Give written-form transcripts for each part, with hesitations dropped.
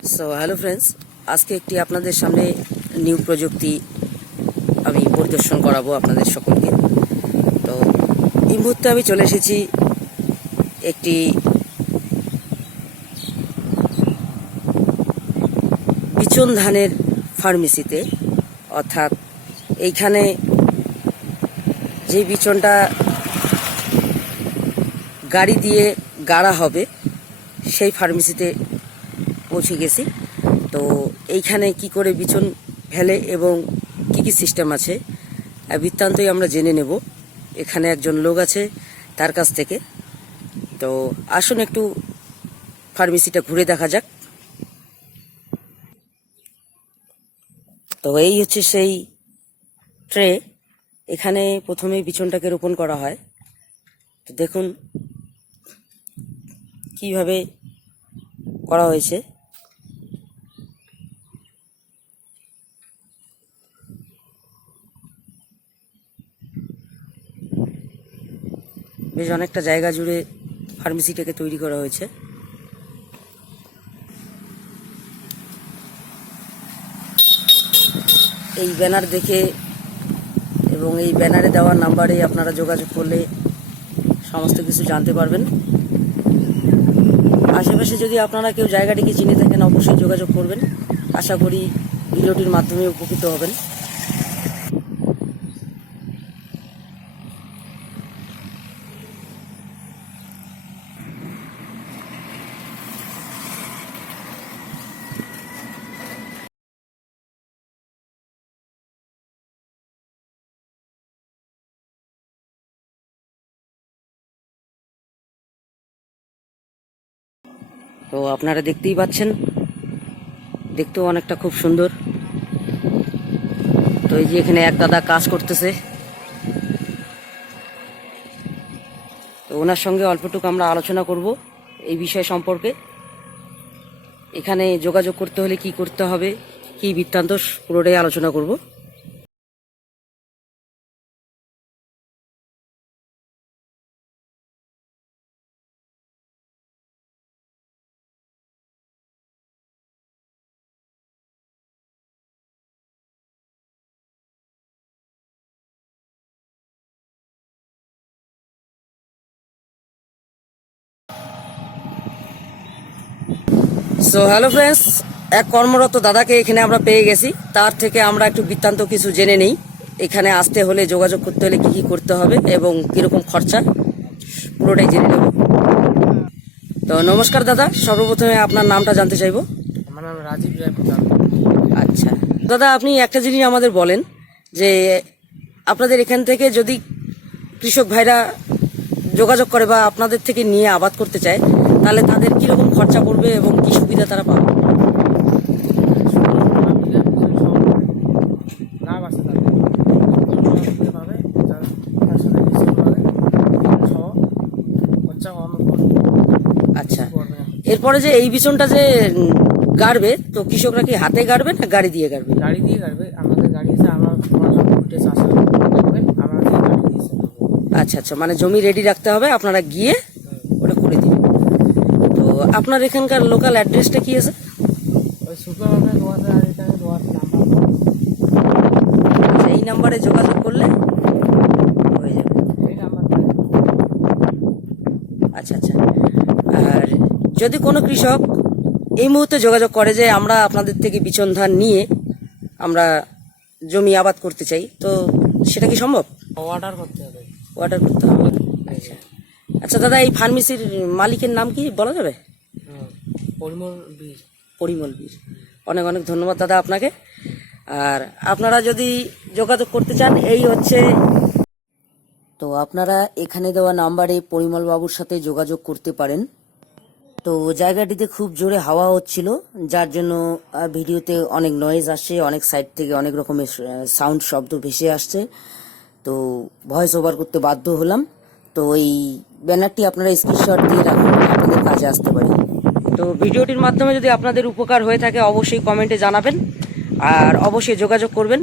Hello friends, আজকে একটি আপনাদের সামনে নিউ প্রযুক্তি আমি পরিদর্শন করাবো আপনাদের সকলকে। তো এই মুহূর্তে আমি চলে এসেছি একটি বিচন ধানের ফার্মেসিতে, অর্থাৎ এইখানে যে বিচনটা গাড়ি দিয়ে গাড়া হবে সেই ফার্মেসিতে পৌঁছে গেছি। তো এইখানে কি করে বিচন ফেলে এবং কি কি সিস্টেম আছে বৃত্তান্তই আমরা জেনে নেব। এখানে একজন লোক আছে তার কাছ থেকে। তো আসুন একটু ফার্মেসিটা ঘুরে দেখা যাক। তো এই হচ্ছে সেই ট্রে, এখানে প্রথমে বিচনটাকে রোপণ করা হয়। তো দেখুন কিভাবে করা হয়েছে। বেশ অনেকটা জায়গা জুড়ে ফার্মেসিটাকে তৈরি করা হয়েছে। এই ব্যানার দেখে এবং এই ব্যানারে দেওয়া নাম্বারে আপনারা যোগাযোগ করলে সমস্ত কিছু জানতে পারবেন। আশেপাশে যদি আপনারা কেউ জায়গাটিকে চিনে থাকেন অবশ্যই যোগাযোগ করবেন। আশা করি ভিডিওটির মাধ্যমে উপকৃত হবেন। তো আপনারা দেখতেই পাচ্ছেন, দেখতেও অনেকটা খুব সুন্দর। তো এই যে এখানে এক দাদা কাজ করতেছে, তো ওনার সঙ্গে অল্পটুকু আমরা আলোচনা করব এই বিষয় সম্পর্কে। এখানে যোগাযোগ করতে হলে কি করতে হবে, কি বৃত্তান্ত, পুরোটাই আলোচনা করব। হ্যালো ফ্রেন্ডস, এক কর্মরত দাদাকে এখানে আমরা পেয়ে গেছি। তার থেকে আমরা একটু বৃত্তান্ত কিছু জেনে নেই। এখানে আসতে হলে, যোগাযোগ করতে হলে কি কি করতে হবে এবং কিরকম খরচা, পুরোটাই জেনে নেব। তো নমস্কার দাদা, সর্বপ্রথমে আপনার নামটা জানতে চাইবো। আমার নাম রাজীব রায় প্রধান। আচ্ছা দাদা, আপনি একটা জিনিস আমাদের বলেন যে আপনাদের এখান থেকে যদি কৃষক ভাইরা যোগাযোগ করে বা আপনাদের থেকে নিয়ে আবাদ করতে চায়, তাহলে তাদের কীরকম খরচা পড়বে এবং কি সুবিধা তারা পাবে? লাভ আছে তাদের পাবে, তার সাথে খরচা কম পড়বে। আচ্ছা, এরপরে যে এই বিচনটা যে গাড়বে, তো কৃষকরা কি হাতে গাড়বে না গাড়ি দিয়ে গাড়বে? গাড়ি দিয়ে গাড়বে। আমাদের গাড়ি আছে, আমরা চাষা দেখবেন, আমরা গাড়ি দিয়েছে। আচ্ছা আচ্ছা, মানে জমি রেডি রাখতে হবে, আপনারা গিয়ে ওটা করে দিবেন। তো আপনার এখানকার লোকাল অ্যাড্রেসটা কি আছে? ওই সুপার মার্কেট দোয়াতে, আর এখানে দোয়াতে নাম্বার। এই নাম্বারে যোগাযোগ করলে হয়ে যাবে। এই নাম্বার। আচ্ছা আচ্ছা, আর যদি কোনো কৃষক এই মুহূর্তে যোগাযোগ করে যে আমরা আপনাদের থেকে বিচন ধান নিয়ে আমরা জমি আবাদ করতে চাই, তো সেটা কি সম্ভব? অর্ডার করতে হবে। অর্ডার করতে হবে। আচ্ছা আচ্ছা দাদা, এই ফার্মেসির মালিকের নাম কি বলা যাবে? পরিমল বীর। পরিমল বীর। অনেক অনেক ধন্যবাদ দাদা আপনাকে। আর আপনারা যদি যোগাযোগ করতে চান, এই হচ্ছে, তো আপনারা এখানে দেওয়া নাম্বারে পরিমল বাবুর সাথে যোগাযোগ করতে পারেন। তো জায়গাটিতে খুব জোরে হাওয়া হচ্ছিল, যার জন্য ভিডিওতে অনেক নয়েজ আসছে, অনেক সাইড থেকে অনেক রকমের সাউন্ড শব্দ ভেসে আসছে। তো ভয়েস ওভার করতে বাধ্য হলাম। তো এই ব্যানারটি আপনারা স্ক্রিনশট দিয়ে রাখুন, আপনাদের কাজে আসতে পারে। তো ভিডিওটির মাধ্যমে যদি আপনাদের উপকার হয়ে থাকে অবশ্যই কমেন্টে জানাবেন আর অবশ্যই যোগাযোগ করবেন।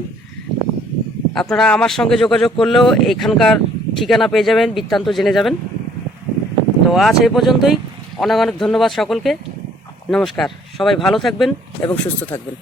আপনারা আমার সঙ্গে যোগাযোগ করলেও এখানকার ঠিকানা পেয়ে যাবেন, বৃত্তান্ত জেনে যাবেন। তো আজ এই পর্যন্তই। অনেক অনেক ধন্যবাদ সকলকে। নমস্কার, সবাই ভালো থাকবেন এবং সুস্থ থাকবেন।